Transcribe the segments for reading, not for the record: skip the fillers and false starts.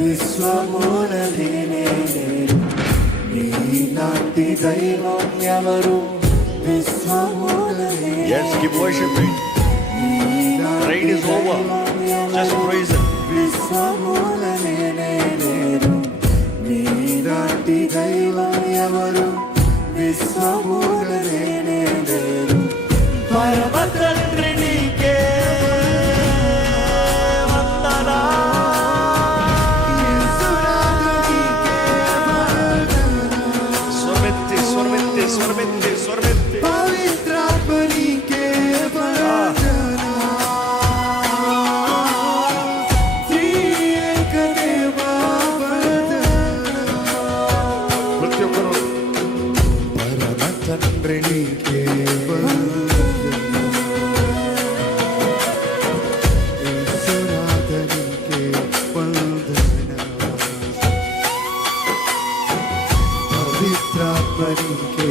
విశ్వములనే నీలాంటి దైవం ఎవరు విశ్వములనే. Yes, keep worshiping. Rain is over. Just praise Him. విశ్వములనే నీలాంటి దైవం ఎవరు విశ్వములనే. పరమ తండ్రి నీకే స్వరమెత్తి పవిత్రాత్మ నీకే వందన. త్రియేక దేవా వందన. ప్రతి ఒక్కరు పరమ తండ్రి నీకే వందన. యేసునాథ నీకే వందన. పవిత్రాత్మ నీకే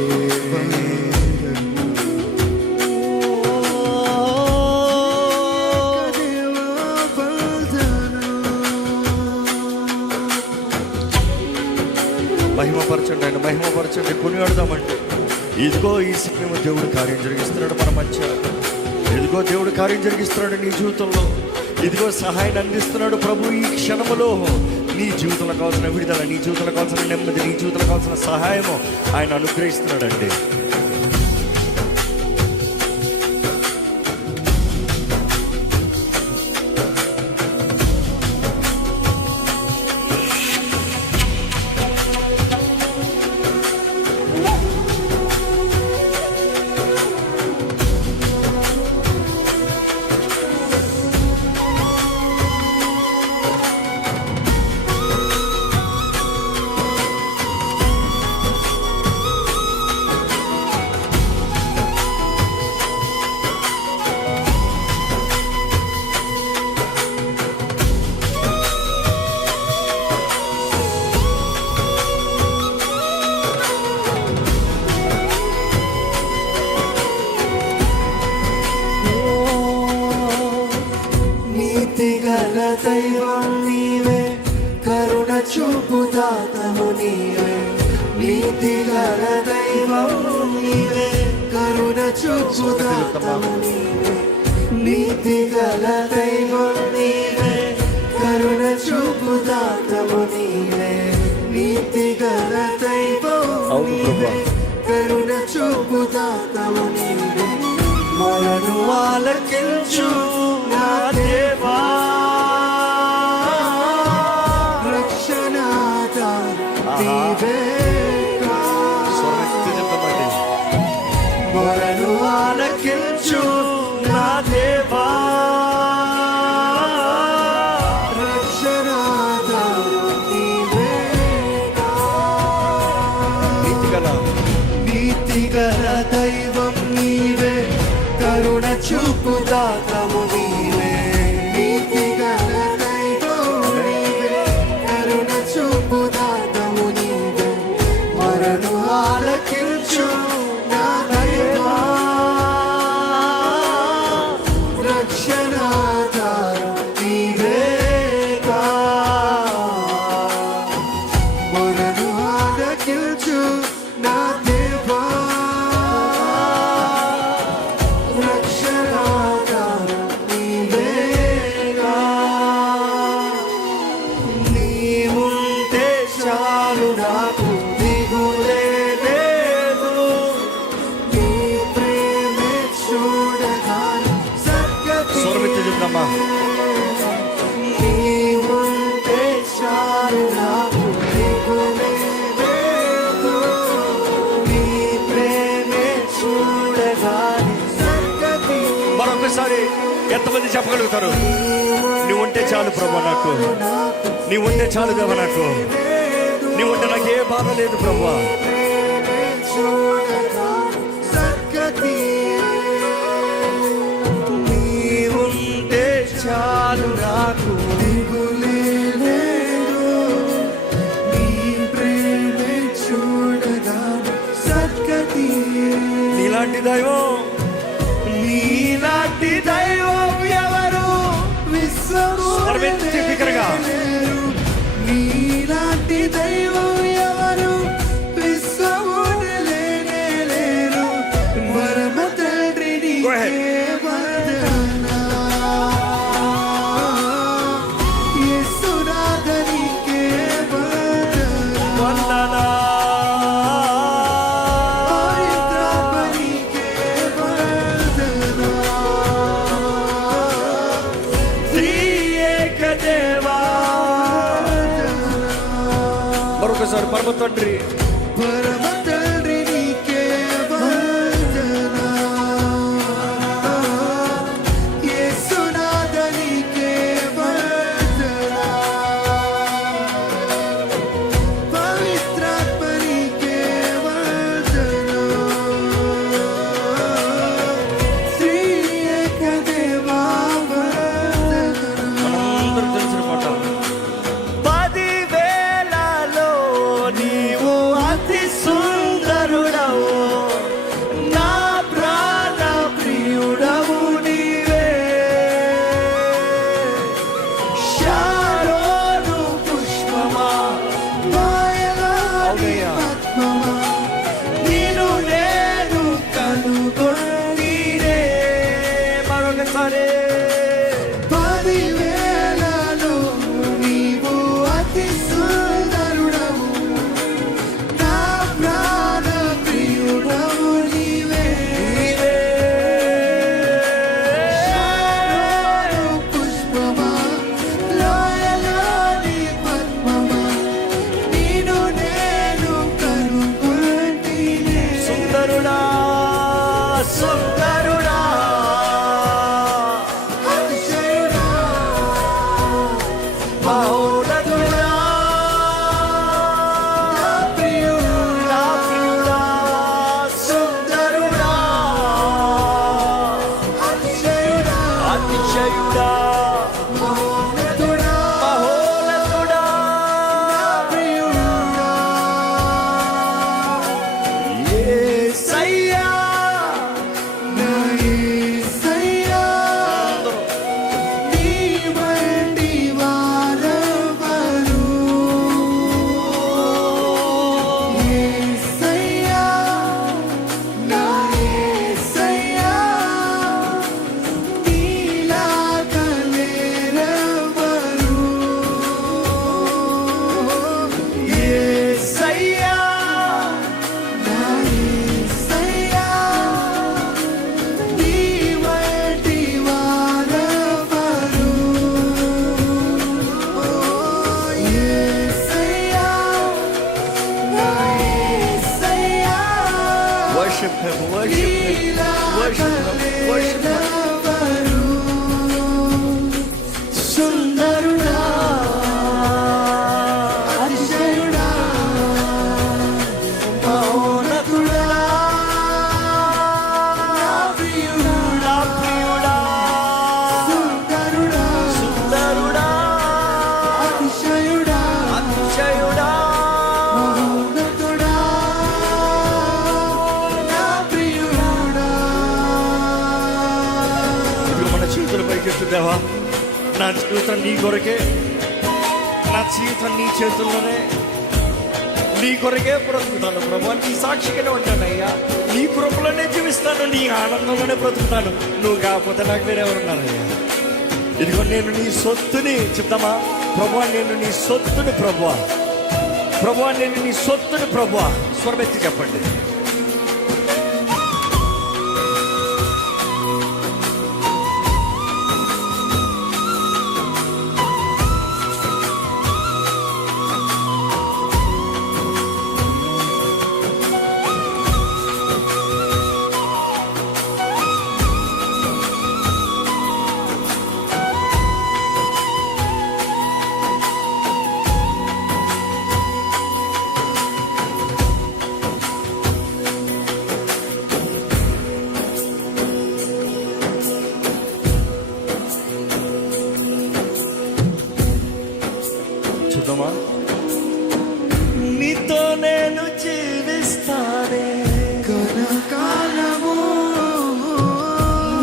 మహిమపరచండి, ఆయన మహిమపరచండి, కొనియాడదామంటే ఇదిగో ఈ సమయంలో దేవుడు కార్యం జరిగిస్తున్నాడు మన మధ్య. ఇదిగో దేవుడు కార్యం జరిగిస్తున్నాడు నీ జీవితంలో. ఇదిగో సహాయాన్ని అందిస్తున్నాడు ప్రభు ఈ క్షణములో. నీ జీవితంలో కావాల్సిన విడుదల, నీ జీవితంలో కావాల్సిన నెమ్మది, నీ జీవితంలో కావాల్సిన సహాయము ఆయన అనుగ్రహిస్తున్నాడండి. నీతిగల దైవం నీవే, కరుణ చూపు దాతము నీవే. నీతిగల దైవం నీవే, కరుణ చూపు దాతము నీవే. నీతిగల దైవం నీవే, కరుణ చూపు దాతము నీవే. నీతిగల దైవం నీవే, కరుణ చూపు దాతము నీవే. మొరను ఆలకించు నా దేవా, రక్షణాత నీవేగా. మొరను ఆలకించు నా దేవా, రక్షణాత నీవేగా. నీతిగల దైవం నీవే, కరుణ చూపు దాతము నీవే. నీతిగల దైవం నీవే, కరుణ చూపు దాతము నీవే. మరణు ఆలకించు నా దేవా, రక్షణాధారం నీవేగా. మరణు ఆలకించు నా దేవా, మరొకసారి ఎంతమంది చెప్పగలుగుతారు? నువ్వు ఉంటే చాలు ప్రభా, నాకు నీవు ఉంటే చాలు దేవా, నాకు నీవు ఉంటే నాకు ఏ బాధ లేదు ప్రభా. నీవుంటే చాలు నాకు, నీలాంటి దైవం, నీలాంటి దైవం ఎవరు విశ్వములనే. మరొకసారి పరమ తండ్రి, పరమ తండ్రి నీకే వందన, యేసునాథ నీకే వందన, పవిత్రాత్మ నీకే వందన, త్రియేక దేవా వందన. మనందరూ తెలిసిన పాట. 10,000లో నీవు అతి సుందరుడవు, నా ప్రాణ ప్రియుడవు నీవే. శారోను పుష్పమా, మాయలాడి పద్మమా, నిన్ను నేను కనుగొంటినే. మరొకసారి 10,000లో నీవు అతి సుందరుడవు, నా ప్రాణ ప్రియుడవు నీవే. శారోను పుష్పమా, లోయలోని పద్మమా, నిన్ను నేను కనుగొంటినే. సుందరుడా, సుందరుడా, అతిశయుడా, మహోన్నతుడా, నా ప్రియుడా, నా ప్రియుడా, సుందరుడా, అతిశయుడా, అతిశయుడా, మహోన్నతుడా, మహోన్నతుడా, ప్రియుడా. యేసయ్యా. నా యేసయ్యా, నీ వంటి వారెవరు? యేసయ్యా, నా యేసయ్యా, నీలాగా లేరెవరు? యేసయ్యా, నా యేసయ్యా, నీ వంటి వారెవరు? యేసయ్యా, నా యేసయ్యా, worship him, worship him, worship him, worship him. నీలాగలేరెవరు? సుందరుడా, అతిశయుడా, మహోన్నతుడా, నా ప్రియుడా, నా ప్రియుడా, సుందరుడా, సుందరుడా, అతిశయుడా, అతిశయుడా, మహోన్నతుడా, నా ప్రియుడా. ఇప్పుడు మన చేతుల పైకెత్తుదేవా, నా జీవితం నీ కొరకే, నా జీవితం నీ చేతుల్లోనే, నీ కొరకే బ్రతుకుతాను ప్రభా. నీ సాక్షిగానే ఉంటానయ్యా, నీ కృపలోనే జీవిస్తాను, నీ ఆనందంలోనే బ్రతుకుతాను. నువ్వు కాకపోతే నాకు వేరెవరున్నారయ్యా. ఇదిగో నేను నీ సొత్తుని, చెప్తామా ప్రభా, నేను నీ సొత్తుని ప్రభా, ప్రభా నేను నీ సొత్తుని ప్రభా. స్వరమెత్తి చెప్పండి. చూద్దామా. నీతో నేను జీవిస్తానే, కనకాలము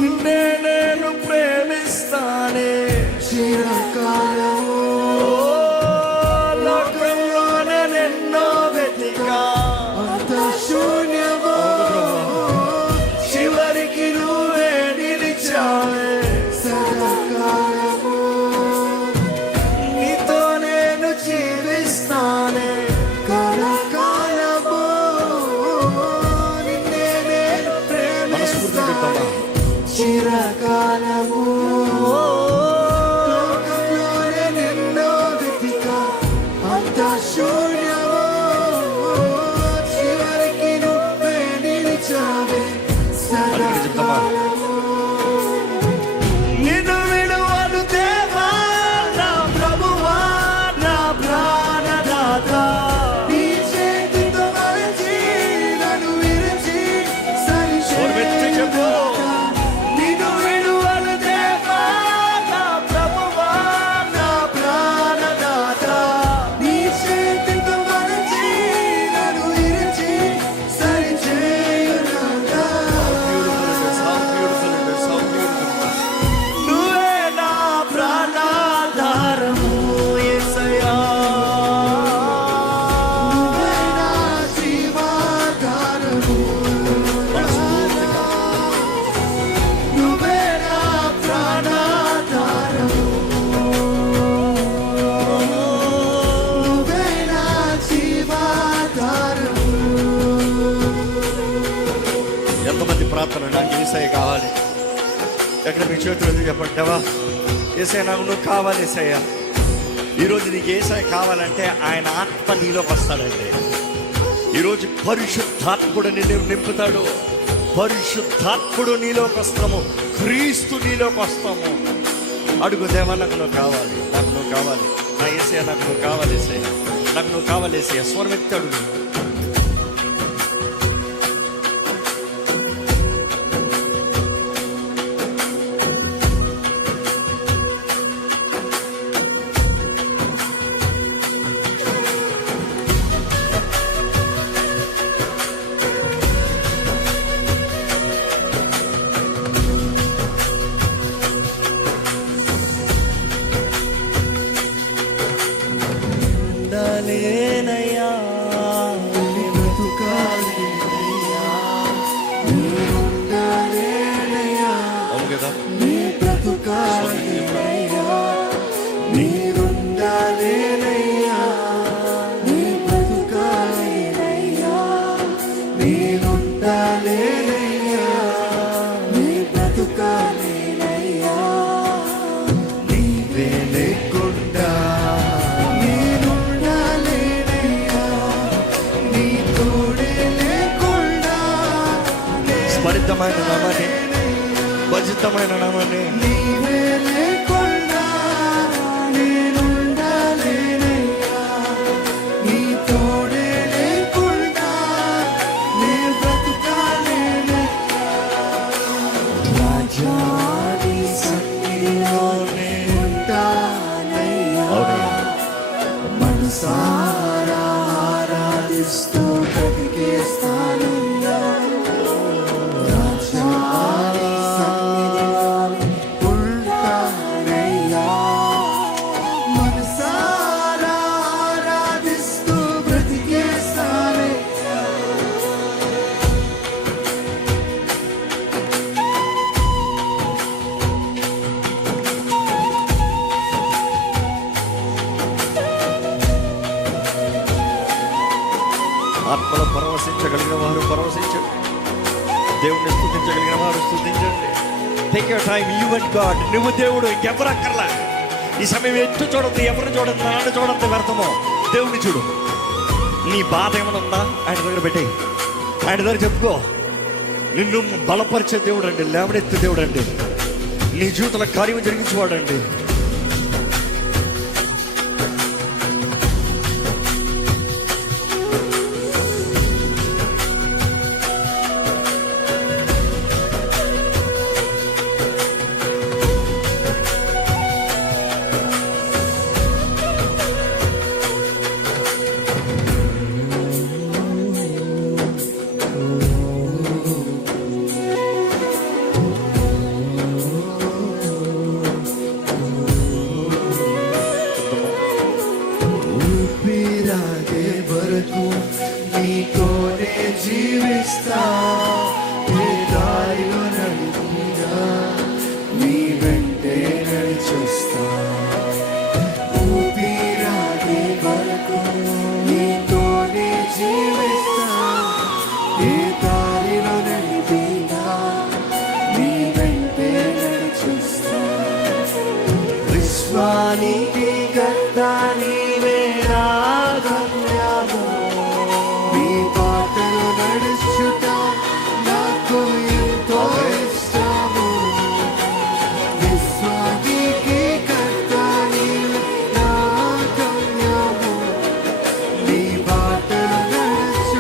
నిన్నే నేను ప్రేమిస్తానే. చిరకాలము ఓ లోకంలోనే నిన్నో వెతికా, అంత శూన్యము చివరికి నువ్వే నిలిచావే. సదాకాలము నీతో నేను జీవిస్తానే, కనకాలము నిన్నే నేను ప్రేమిస్తాను. చిరకాలము లోకంలోనే నిన్నో వెతికా, అంత శూన్యము ప్రార్థన, నాకు యేసయ్య కావాలి. ఎక్కడ మీ చేతులు ఎందుకు చెప్పండి, దేవా యేసయ్య నాకు నువ్వు కావాలి. యేసయ్య ఈరోజు నీకు యేసయ్య కావాలంటే ఆయన ఆత్మ నీలోకి వస్తాడండి. ఈరోజు పరిశుద్ధాత్ముడు నిన్ను నింపుతాడు. పరిశుద్ధాత్ముడు నీలోకి వస్తాము, క్రీస్తు నీలోకి వస్తాము. అడుగు, దేవా నాకు నువ్వు కావాలి, నాకు నువ్వు కావాలి. నా యేసయ్య నాకు నువ్వు కావాలి. యేసయ్య నాకు నువ్వు కావాలి. యేసయ్య స్వరం ఎత్తి అడుగు. ఉండలేనయ్యా, నీ బ్రతుకాలేనయ్యా, ఉండలేనయ్యా, అవును కదా, నీ బ్రతుకాలేనయ్యా, నీరుండాలేనయ్యా, నీ బ్రతుకాలేనయ్యా, నీరుండాలేనయ్యా, నీ బ్రతుకాలేనయ్యా, నీవే లేకుండా స్మరితమైన నామాన్ని, భజితమైన నామాన్ని, నీవే లేకుండా నేనుండాలేనయ్యా, నీ తోడే లేకుండా నే బ్రతుకాలేనయ్యా. రాజా నీ సన్నిధిలోనే ఉంటానయ్యా, మనసారా ఆరాధిస్తూ బ్రతికేస్తానయ్యా. ఆత్మలో పరవశించగలిగిన వారు పరవశించండి, దేవుణ్ణి స్తుతించగలిగిన వారు స్తుతించండి. Take your time, you and God. నువ్వు దేవుడు, ఇంకెవరు అక్కర్లా. ఈ సమయం ఎట్టు చూడద్దు, ఎవరు చూడద్దు, నన్ను చూడద్దు, వ్యర్థమో. దేవుని చూడు. నీ బాధ ఏమైనా ఉందా ఆయన దగ్గర పెట్టి, ఆయన దగ్గర చెప్పుకో. నిన్ను బలపరిచే దేవుడు అండి, లేవనెత్తే దేవుడు అండి, నీ జీవితంలో కార్యం జరిగించేవాడండి. ఊపిరాగే వరకు నీతోనే జీవిస్తా, ఏ దారిలో నడిపినా నీ వెంటే నడిచొస్తా. ఊపిరాగే వరకు నీతోనే జీవిస్తా, ఏ దారిలో నడిపినా నీ వెంటే నడిచొస్తా. విశ్వానికి గంతా నీవే నా గమ్యము, నీ బాటలో నడుచుట నాకు ఎంతో ఇష్టము. విశ్వానికి గంతా నీవే నా గమ్యము, నీ బాటలో నడుచుట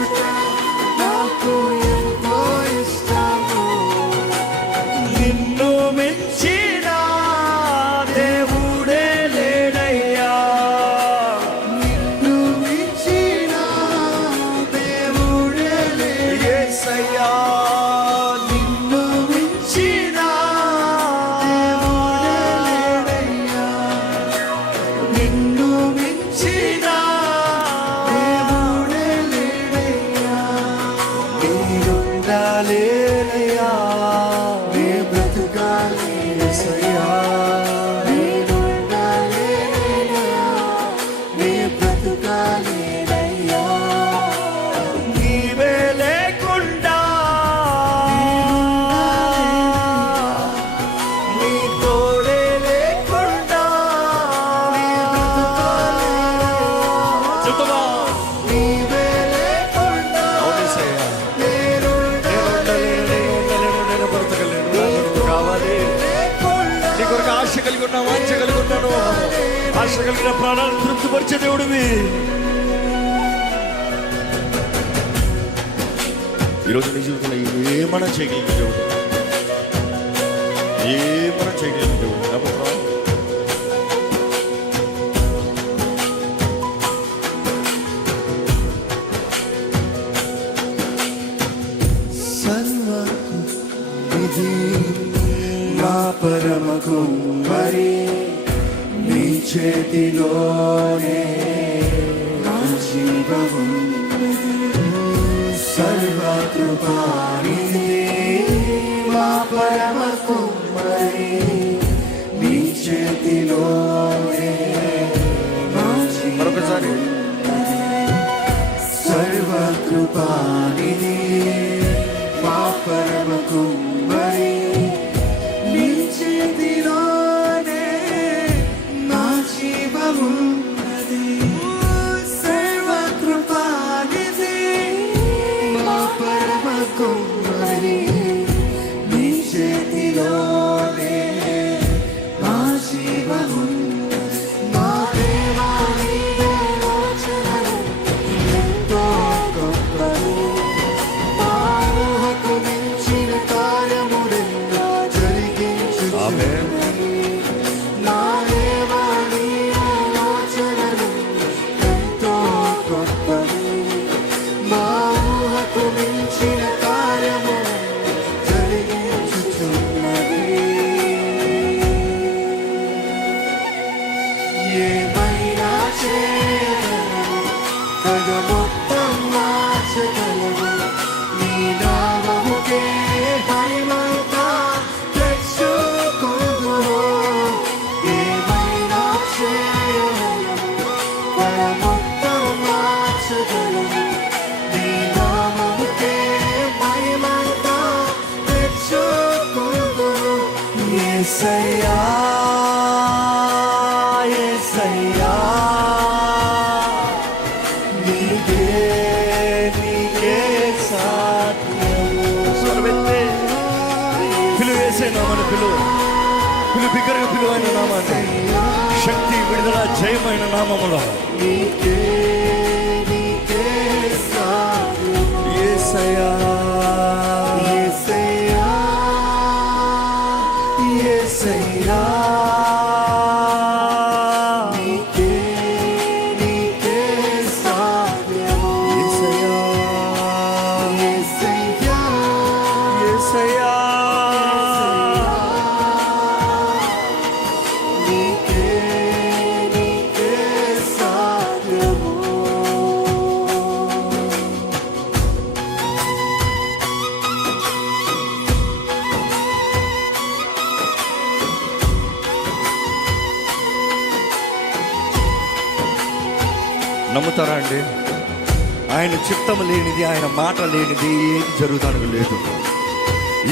ఆశ కలిగిన ప్రాణాలను తృప్తిపరిచే దేవుడివి. ఈరోజు నీ జీవితంలో ఏమైనా చేయగలిగిన దేవుడు, ఏమైనా చేయగలిగిన దేవుడు. నమ్మకం ఇది నా పరమ కుమ్మరి, నీ చేతిలోనే నా జీవము. సర్వకృపానిధి నా పరమ కుమ్మరి, నీ చేతిలోనే నా మరొకసారి సర్వకృపానిధి మా పరమ కుమ్మరి, నీ చేతిలోనే నా జీవమున్నది. సర్వకృపానిధి మా పరమ కుమ్మరి, నీ చేతిలోనే నా జీవమున్నది. నా దేవా నీవే లోచనలు ఎంతో గొప్పవి, మా ఊహకు మించిన కార్యములెన్నో జరిగించుచున్నవి. నా దేవా నీవే లోచనలు ఎంతో గొప్పవి, మా ఊహకు మించిన కార్యములెన్నో జరిగించుచున్నవి. ఏమైనా చేయగలవు, కథ మొత్తం మార్చగలవు. నీ నామముకే మహిమంతా తెచ్చుకొందువు. ఏమైనా చేయగలవు, కథ మొత్తం మార్చగలవు. నీ నామముకే మహిమంతా తెచ్చుకొందువు. యేసయ్యా, యేసయ్యా, నీకే సాధ్యము. స్వరమెత్తి పిలువు, వేసే నామాన్ని పిలువు, బిగ్గరగా పిలువు అయిన నామాన్ని. శక్తి, విడుదల, జయమైన నామములో నీకే సాధ్యము. యేసయ్యా, యేసయ్యా, యేసయ్యా, నీకే సాధ్యము. యేసయ్యా, యేసయ్యా, యేసయ్యా, నీకే సాధ్యము. నమ్ముతారా అండి? ఆయన చిత్తం లేనిది, ఆయన మాట లేనిది ఏది జరుగుతానికి లేదు.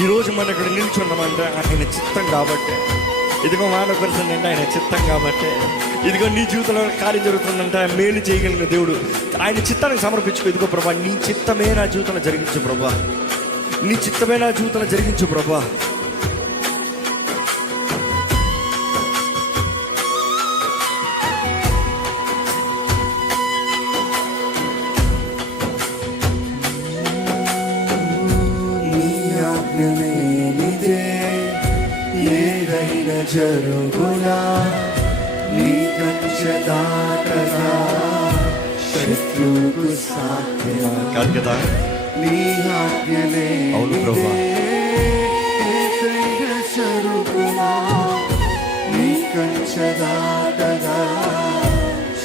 ఈరోజు మనం ఇక్కడ నిల్చున్నామంటే ఆయన చిత్తం కాబట్టి. ఇదిగో మానవకరిసండి అంటే ఆయన చిత్తం కాబట్టి. ఇదిగో నీ జీవితంలో కార్యం జరుగుతుందంటే ఆయన మేలు చేయగలిగిన దేవుడు. ఆయన చిత్తానికి సమర్పించుకో. ఇదిగో ప్రభా, నీ చిత్తమే నా జీవితంలో జరిగించు ప్రభా, నీ చిత్తమే నా జీవితంలో జరిగించు ప్రభా. నీ ఆజ్ఞ లేనిదే ఏదైనా జరుగునా, నీ కంచె దాటగా శత్రువుకు సాధ్యమా. కాదు కదా? నీ ఆజ్ఞ అవును ప్రభా. లేనిదే ఏదైనా జరుగునా, నీ కంచె దాటగా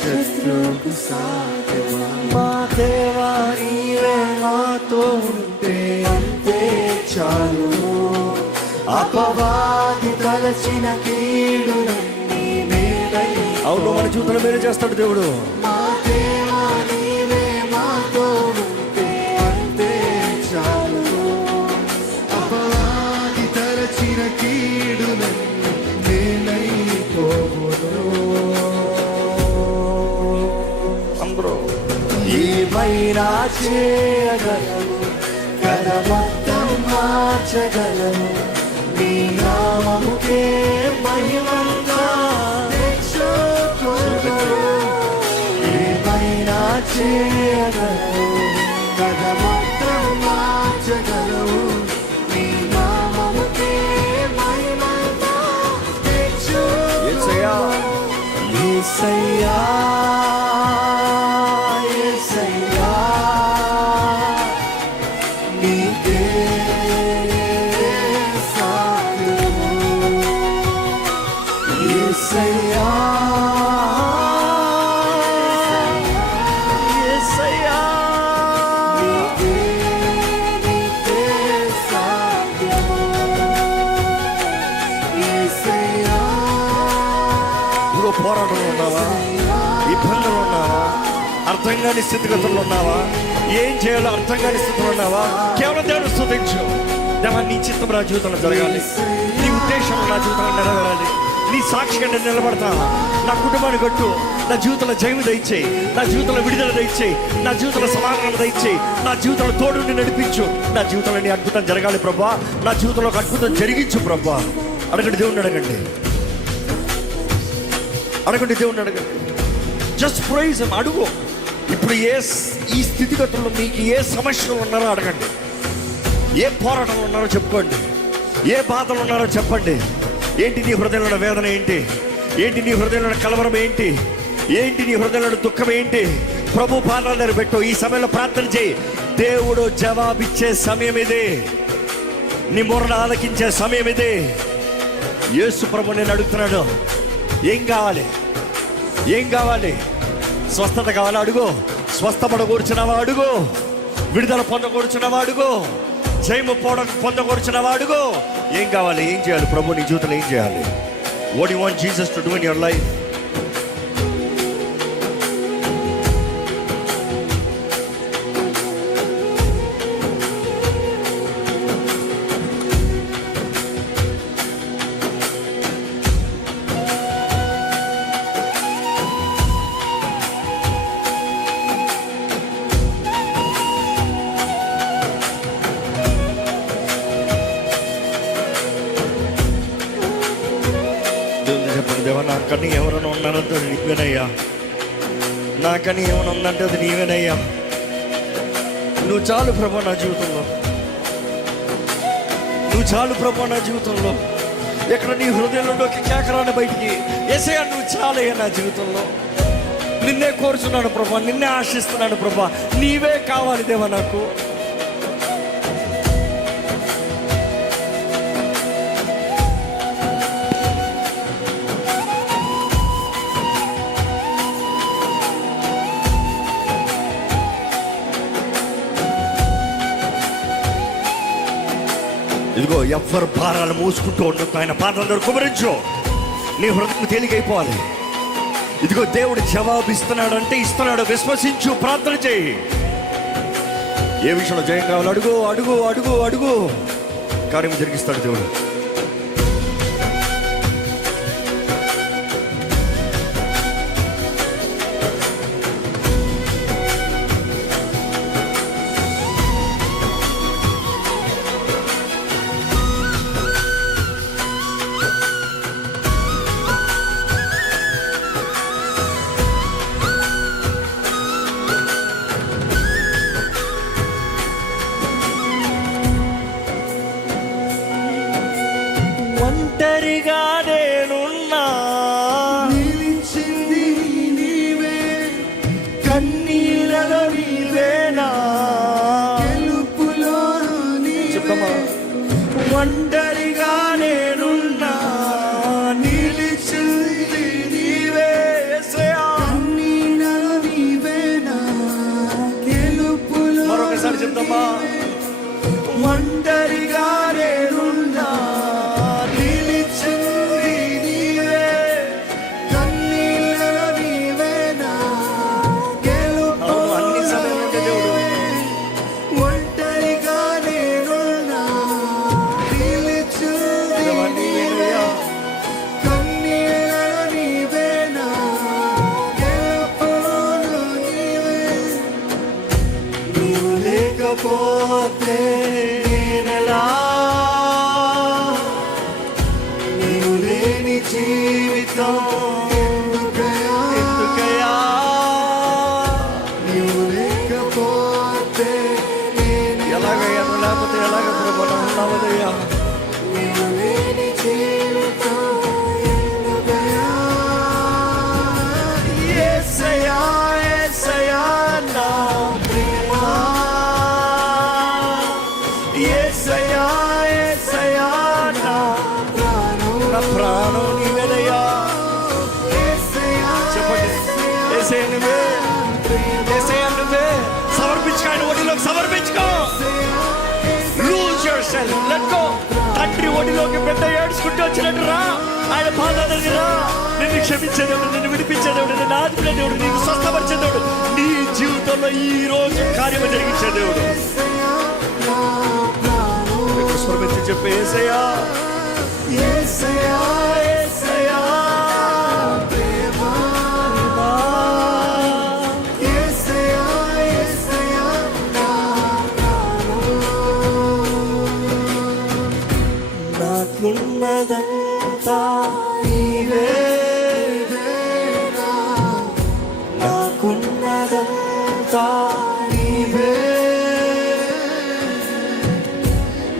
శత్రువుకు సాధ్యమా. మా దేవా నీవే మాతో ఉంటే అంతే చాలు. అపవాది తలచిన కీడునన్నీ మేలై. అవును, మన జీవితంలో మేలు చేస్తాడు దేవుడు. మా దేవా నీవే మాతో ఉంటే అంతే చాలు. అపవాది తలచిన కీడునన్నీ మేలైపోవును. అందరూ ఏమైనా చేయగలవు, కథ మొత్తం మార్చగలవు. నీ నామముకే మహిమంతా తెచ్చుకొను. చేయగలవు, కథ మొత్తం మార్చగలవు. నీ నామముకే మహిమంతా తెచ్చుము. యేసయ్యా, యేసయ్యా, యేసయ్యా, నీకే సాధ్యము. యేసయ్యా, యేసయ్యా, నీకే సాధ్యము. యేసయ్యా, ఇదిగో పోరాటంలో ఉన్నావా, ఇబ్బందులు ఉన్నావా, అర్థం కాని స్థితిగతుల్లో ఉన్నావా, ఏం చేయాలో అర్థం కాని స్థితిలో ఉన్నావా, కేవలం దేవుని స్తుతించు. దేవా, నీ చిత్తం నా జీవితంలో జరగాలి, నీ ఉద్దేశం నా జీవితంలో నెరవేరాలి, నీ సాక్షిగా నేను నిలబడతాను. నా కుటుంబాన్ని కట్టు, నా జీవితంలో జయము దయచేయి, నా జీవితంలో విడుదల దయచేయి, నా జీవితంలో సమాధానం దయచేయి, నా జీవితంలో తోడుని నడిపించు. నా జీవితంలో నీ అద్భుతం జరగాలి ప్రభా, నా జీవితంలో ఒక అద్భుతం జరిగించు ప్రభా. అడగండి, దేవుణ్ణి అడగండి, అడగండి, దేవుణ్ణి అడగండి. Just praise him. అడుగు. ఇప్పుడు ఈ స్థితిగతుల్లో మీకు ఏ సమస్యలు ఉన్నారో అడగండి, ఏ పోరాటంలో ఉన్నారో చెప్పుకోండి, ఏ బాధలు ఉన్నారో చెప్పండి. ఏంటి నీ హృదయంలో వేదన, ఏంటి నీ హృదయంలో కలవరం, ఏంటి నీ హృదయంలో దుఃఖం ఏంటి? ప్రభు పాదాల దగ్గర పెట్టు. ఈ సమయంలో ప్రార్థన చేయి. దేవుడు జవాబిచ్చే సమయం ఇదే, నీ మొరను ఆలకించే సమయం ఇదే. యేసు ప్రభు నేను అడుగుతున్నాడు, ఏం కావాలి? స్వస్థత కావాలా? అడుగు. స్వస్థపడకూర్చున్నావా? అడుగు. విడుదల పొందకూర్చున్నావా? అడుగు. జయము పొందకూర్చున్నావా? అడుగు. ఏం కావాలి? ఏం చేయాలి? ప్రభు నీ జీవితంలో ఏం చేయాలి? What you want Jesus to do in your life? చెప్పండి, దేవా నాకని ఎవరైనా ఉన్నారంటే అది నీవేనయ్యా, నాకని ఏమైనా ఉందంటే అది నీవేనయ్యా. నువ్వు చాలు ప్రభా నా జీవితంలో, నువ్వు చాలు ప్రభా నా జీవితంలో. ఎక్కడ నీ హృదయంలో కేకరాన్ని బయటికి, యేసయ్యా నువ్వు చాలయ్యా నా జీవితంలో. నిన్నే కోరుచున్నాను ప్రభా, నిన్నే ఆశిస్తున్నాను ప్రభా, నీవే కావాలి దేవా నాకు. ఇదిగో ఎవ్వరు భారాలు మూసుకుంటూ ఉండొద్దు, ఆయన పాదాల దగ్గర కుమరించు. నీ హృదయం తేలికైపోవాలి. ఇదిగో దేవుడు జవాబు ఇస్తున్నాడంటే ఇస్తున్నాడు, విశ్వసించు, ప్రార్థన చేయి. ఏ విషయంలో జయం కావాలి? అడుగు అడుగు అడుగు అడుగు. కార్యం జరిగిస్తాడు దేవుడు. ఒంటరిగా నేనున్నా, నిలిచింది నీవే, కన్నీళ్ళలో నీవేనా, గెలుపులో నీవే. ఒంటరిగా నేనున్నా, నిలిచింది నీవే, కన్నీళ్ళలో నీవేనా, గెలుపులో. మరొకసారి చెప్తామా. ఒంటరిగా నేనున్నా, పోతే నేనెలా, నీవు లేని జీవితం ఎందుకయా, నీ సమర్పించుకో. Lose yourself, let go. తండ్రి ఒడిలోకి పెద్ద ఏడ్చుకుంటూ వచ్చినట్టు రా, ఆయన పాదాల దగ్గర రా. నిన్ను క్షమించేదేవుడు, నిన్ను విడిపించేదేవుడు, నిన్ను ఆదుకునేదేవుడు, నిన్ను స్వస్థపరిచేదేవుడు, నీ జీవితంలో ఈ రోజు కార్యము జరిగించేదేవుడు. స్వరమెత్తి చెప్పే యేసయ్యా, యేసయ్యా, యేసయ్యా, నాకున్నదంతా నీవే, నాకున్నదంతా నీవే,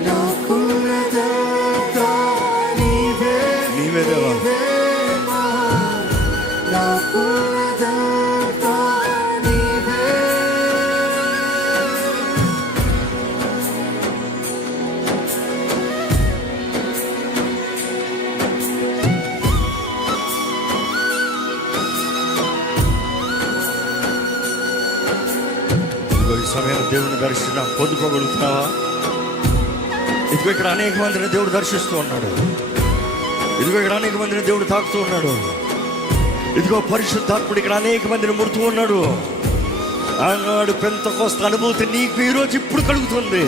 నాకున్నదంతా నీవే, నీవే దేవా. నాకున్నదంతా నీవే. ఇదిగో ఈ సమయం దేవుని దర్శన పొందుకోగలుగుతున్నావా? ఇదిగో ఇక్కడ అనేక మందిని దేవుడు దర్శిస్తూ ఉన్నాడు. ఇదిగో ఇక్కడ అనేక మందిని దేవుడు తాకుతూ ఉన్నాడు. ఇదిగో పరిశుద్ధాత్ముడు ఇక్కడ అనేక మందిని ముడుతూ ఉన్నాడు. ఆనాడు పెంతెకోస్తు అనుభూతి నీకు ఈరోజు ఇప్పుడు కలుగుతుంది.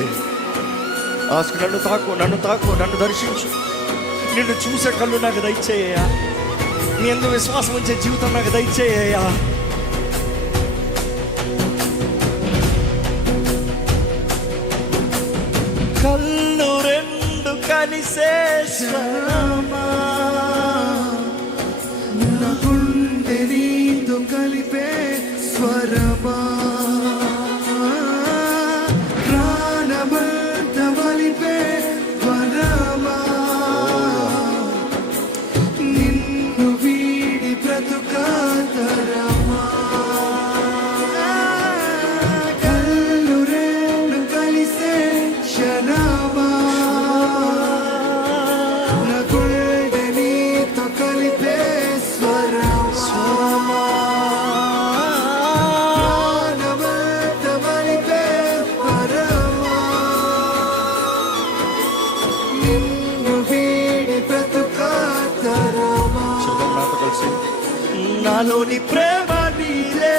ఆస్కు నన్ను తాకు, నన్ను తాకు, నన్ను దర్శించు. నిన్ను చూసే కళ్ళు నాకు దయచేయ్యా. నీ యందు విశ్వాసం ఉంచే జీవితం నాకు దయచేయ్యా. కళ్ళు రెండు కలిసే క్షణమా నా గుండె నీతో కలిపే స్వరమా, ప్రాణమంత వలిపే వరమా, నిన్ను వీడి బ్రతుకాతరమా. కళ్ళు రెండు కలిసే క్షణమా నా గుండె నీతో కలిపే స్వరమా, ప్రాణమంత వలిపే వరమా, నిన్ను వీడి బ్రతుకాతరమా. నాతో కలిసి నాలోని ప్రేమ నీదే,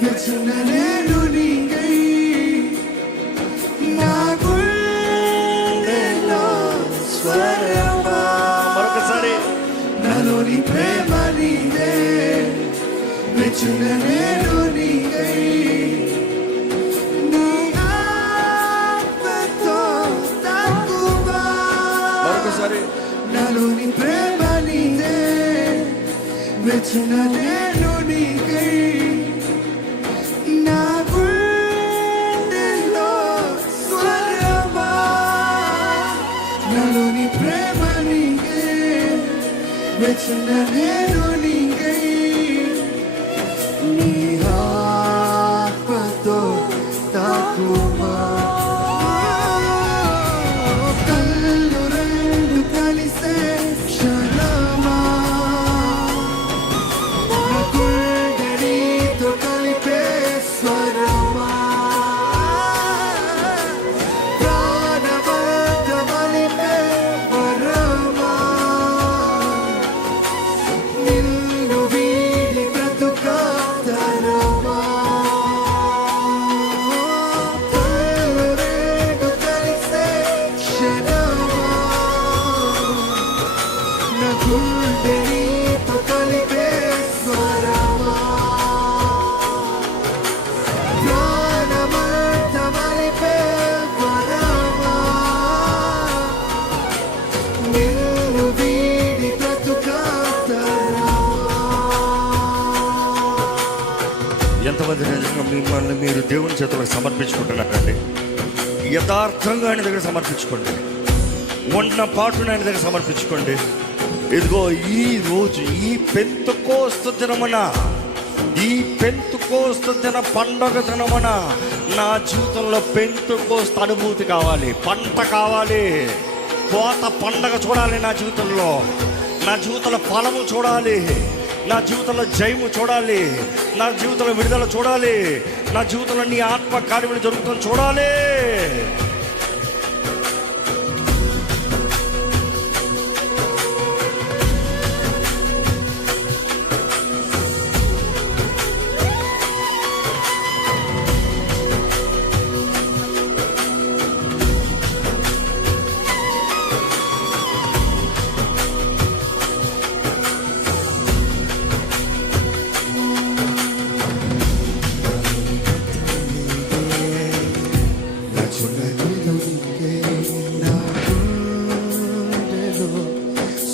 వ్యసన నేను నీకై, నా గుండెలో స్వరమా. మరొకసారి నాలోని ప్రేమ నీదే, వ్యసన నేను నీకై, నీ ఆత్మతో తాకుమా. మరొకసారి నాలోని ప్రేమ నీదే, వ్యసన నేను నీకై, నా గుండెలో స్వరమా. నాలోని ప్రేమ నీకే, వ్యసన నేను నీకై, నీ ఆత్మతో తాకుమా. కళ్ళు రెండు కలిసే క్షణమా నా గుండె నీతో కలిపే స్వరమా, ప్రాణమంత వలిపే వరమా, నిన్ను వీడి బ్రతుకాతరమా. కళ్ళు రెండు కలిసే క్షణమా నా గుండె నీతో కలిపే స్వరమా, ప్రాణమంత వలిపే వరమా, నిన్ను వీడి బ్రతుకాతరమా. ఎంతమంది నిజంగా మిమ్మల్ని మీరు దేవుని చేతులకు సమర్పించుకుంటున్నారండి? యథార్థంగా ఆయన దగ్గర సమర్పించుకోండి. ఉన్న పాటును ఆయన దగ్గర సమర్పించుకోండి. ఇదిగో ఈ రోజు ఈ పెంతెకోస్తు దినమున, ఈ పెంతెకోస్తు దిన పండగ దినమున నా జీవితంలో పెంతెకోస్తు అనుభూతి కావాలి, పంట కావాలి, కోత పండగ చూడాలి. నా జీవితంలో ఫలము చూడాలి. నా జీవితంలో జయము చూడాలి, నా జీవితంలో విడుదల చూడాలి, నా జీవితంలో నీ ఆత్మ కార్యములు జరుగుతుంది చూడాలి.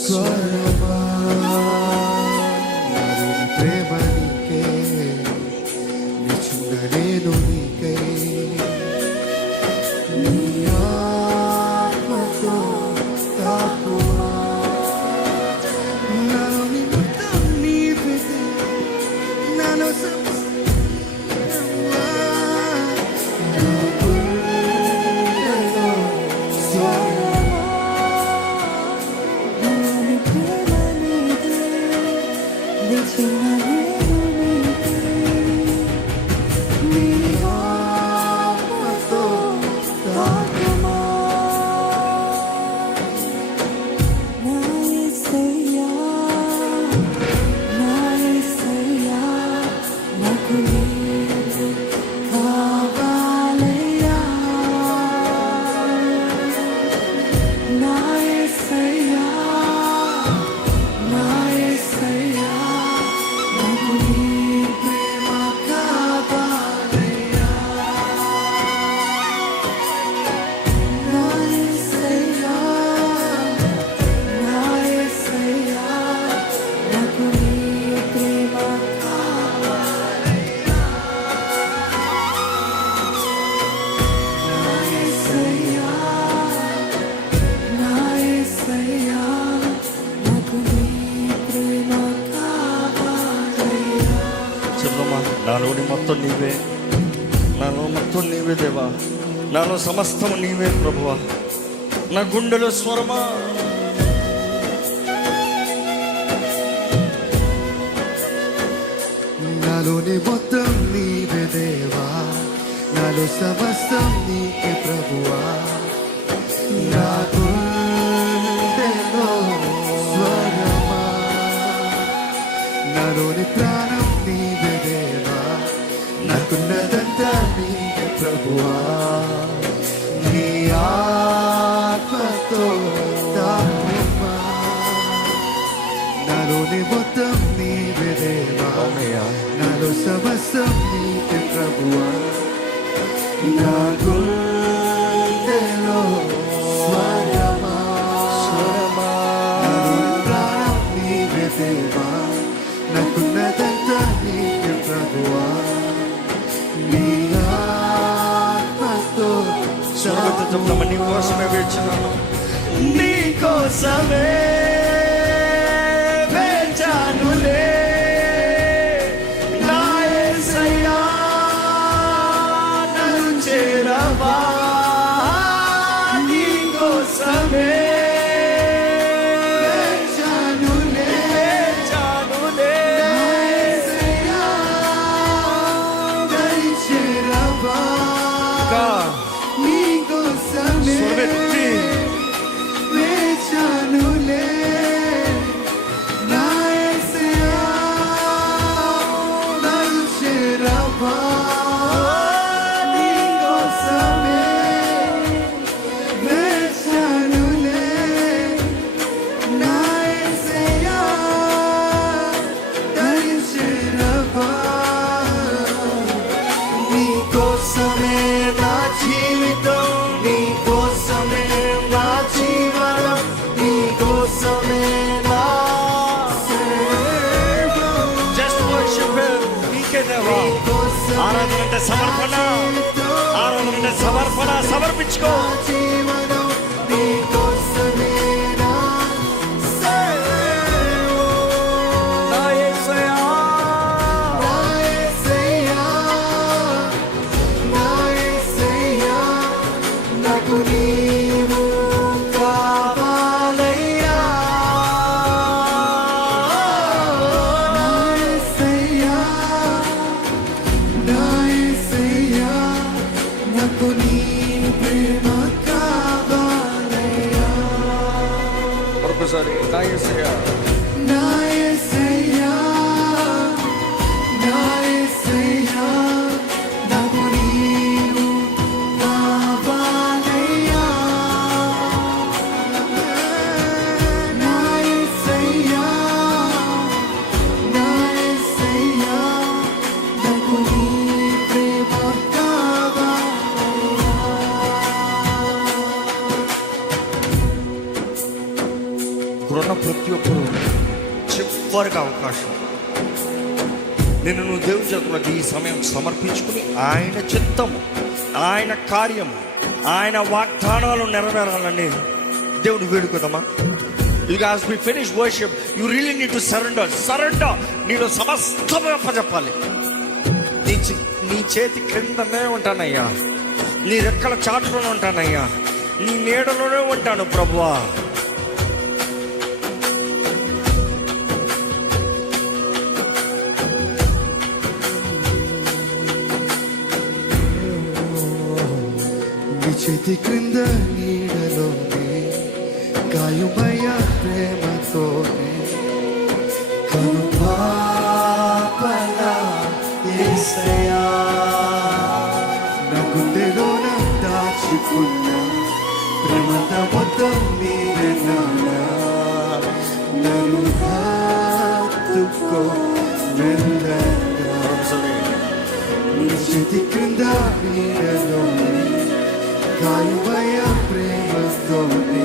స్వరమా ప్రేమ నీకే నిచున్న నేను నీకే నీ ఆత్మతో తాకుమా నాలో నిమిత్తం నీవే నాలో నాలోని మొత్తం నీవే, నాలో మొత్తం నీవే దేవా, నాలో సమస్తము నీవే ప్రభువా. నా గుండెలో స్వరమా నాలోని మొత్తం నీవే దేవా, నాలో సమస్తం నీకే ప్రభువా. నా గుండెలో స్వరమా నాలోని ప్రాణం నీవే దేవా, నాకున్నదంతా నీకే ప్రభువా. నీ ఆత్మతో తాకుమా నాలోని మొత్తం నీవే దేవా, నాలో సమస్తం నీకే ప్రభువా. నా గుండెలో స్వరమా నాలోని ప్రాణం నీవే దేవా, నాకున్నదంతా నీకే ప్రభువా. నీ ఆత్మతో చెప్తామా, నీ కోసమే వేచినాను, నీ కోసమే వేచానులే నా యేసయ్యా, నన్ను చేరవా, నీ కోసమే ఆరాధన అంటే సమర్పణ, ఆరాధన అంటే సమర్పణ. సమర్పించుకో. నా యేసయ్యా నాకు నీ ప్రేమ కావాలయ్యా ఒకసారి నా యేసయ్యా నా యేసయ్యా నా యేసయ్యా నాకు నీవు కావాలయ్యా నా యేసయ్యా నా యేసయ్యా నాకు నీ ప్రేమ కావాలయ్యా ఇప్పుడున్న ప్రతి ఒక్కరు చివరికి అవకాశం నువ్వు దేవుని చేతులకు ఈ సమయం సమర్పించుకుని ఆయన చిత్తము, ఆయన కార్యము, ఆయన వాగ్దానాలు నెరవేరాలని దేవుడు వేడుకుందామా? ఇక as we finish worship, you really need to surrender. నేను సమస్తమే అప్పచెప్పాలి. నీ చేతి క్రిందనే ఉంటానయ్యా, నీ రెక్కల చాటులోనే ఉంటానయ్యా, నీ నీడలోనే ఉంటాను ప్రభువా. నీ చేతి క్రింద నీడలోనే గాయమయ్య ప్రేమతోనే కనుపాపలా యేసయ్యా నా గుండెలోన దాచుకున్న ప్రేమత మొత్తం నీవే నాన్నా నన్ను హత్తుకో మెల్లగా నీ చేతి క్రింద నీడలోనే గాయమయ్య ప్రేమతోనే